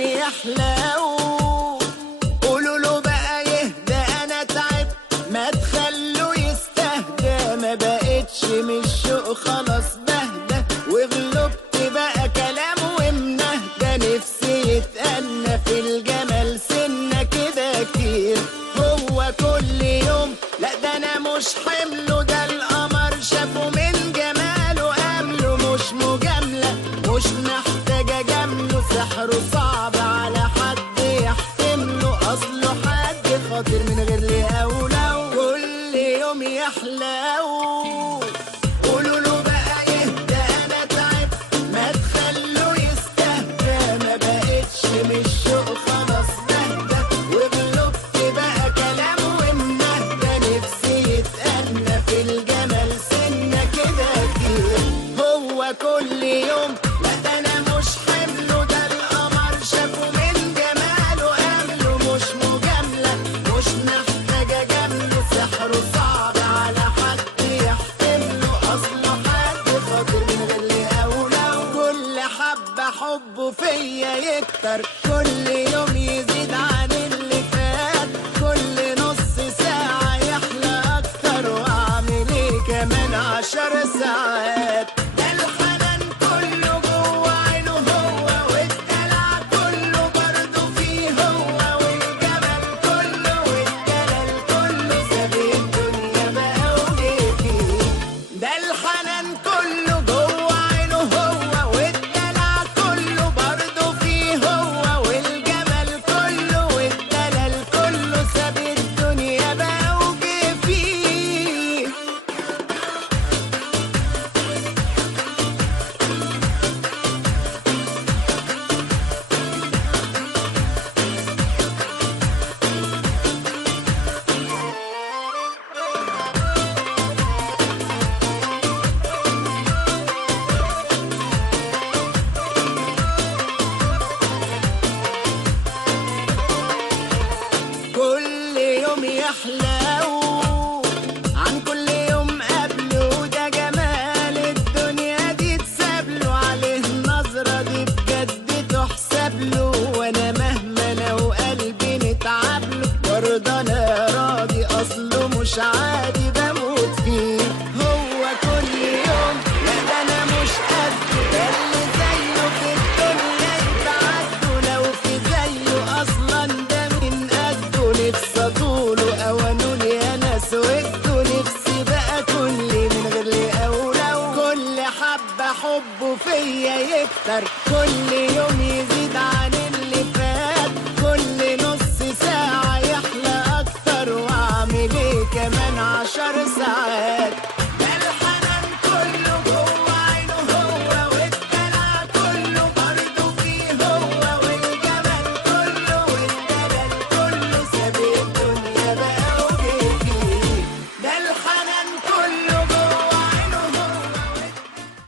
يوم يحلو. قولوا له بقى يهدى، انا تعبت، ما تخلوا يستهدى. ما بقتش من الشوق خلاص بهدى، وغلبت بقى كلام ومنهدى. نفسي يتأنى في الجمال سنة كده كتير. هو كل يوم لا ده انا مش حمله، ده القمر شافه من جماله قامله. مش مجاملة مش محتاجة جمله، سحره صعب على حد يحتمله. اصله حد خاطر من غير لي اولى، كل يوم يحلو. قولوا له بقى يهدى، انا تعبت، ما تخلوا يستهدى. ما بقتش من الشوق خلاص بهدى، وغلبت بقى كلام ومنهدى. نفسي يتأنى في الجمال سنة كده كتير. هو كل يوم لا ده انا مش حمله، ده القمر شافه من جماله قامله. مش مجاملة مش محتاجة جمله، سحره صعب على حد يحتمله. اصله حد خاطر من غير لي اولى، كل حبة حبه فيا يكتر. كل يوم يزيد عن اللي فات، كل نص ساعة يحلى اكتر. واعمل ايه كمان 10 ساعات؟ ده الحنان كله جوه عينه هو، والدلع كله برضه فيه هو، والجمال كله والدلال كله ساب الدنيا بقى وجه فيه. ده الحنان كله جوه عينه هو، والدلع كله برضه فيه هو، والجمال كله والدلال كله ساب الدنيا بقى وجه فيه. كل يوم يحلو عن كل يوم قبله. ده جمال الدنيا دي تسابله، عليه النظرة دي بجد تحسب له. وانا مهما لو قلبي نتعبله، برضه انا راضي، اصله مش عادي بموت فيه. هو كل يوم لا ده انا مش قده، ده اللي زيه في الدنيا يتعدوا. لو في زيه اصلا ده من قده، نفسي اطوله اوانوني انا سويته. نفسي بقى كل من غير لي اولى، وكل حبة حبه فيا يكتر. كل يوم